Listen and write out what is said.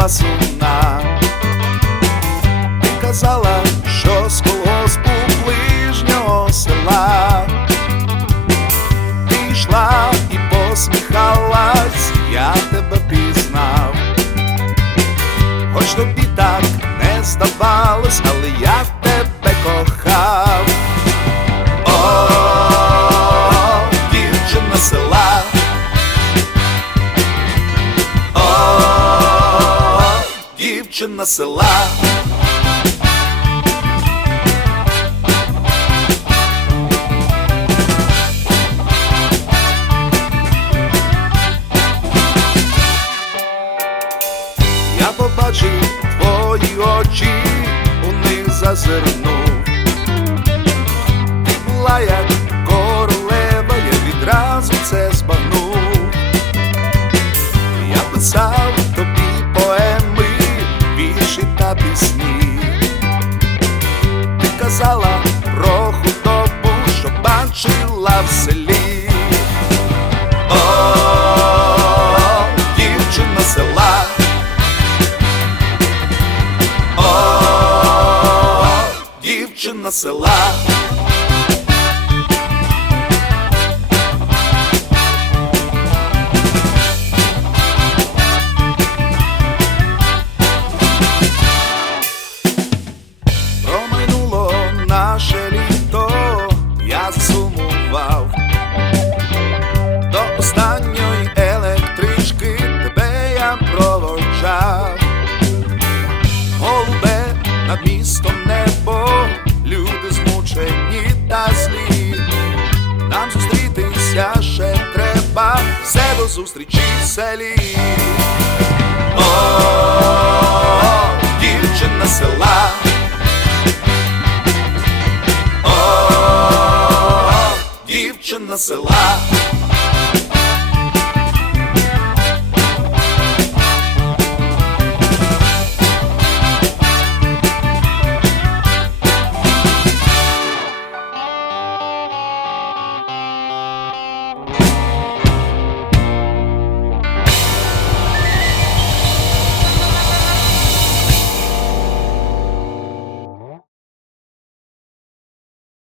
була сумна, ти казала, що з колоску ближнього села пішла і посміхалась, я тебе пізнав, хоч тобі так не здавалось, але я. Дівчина села. Я побачив твої очі, у них зазирнув. Ти була як я відразу це збагнув. Я писав казала про худобу, що бачила в селі. О, дівчина села. О, дівчина села. Останньої електрички тебе я проводжав. Голубе над містом небо, люди змучені та злі. Нам зустрітися ще треба, все до зустрічі в селі. О, дівчина села. Дівчина села.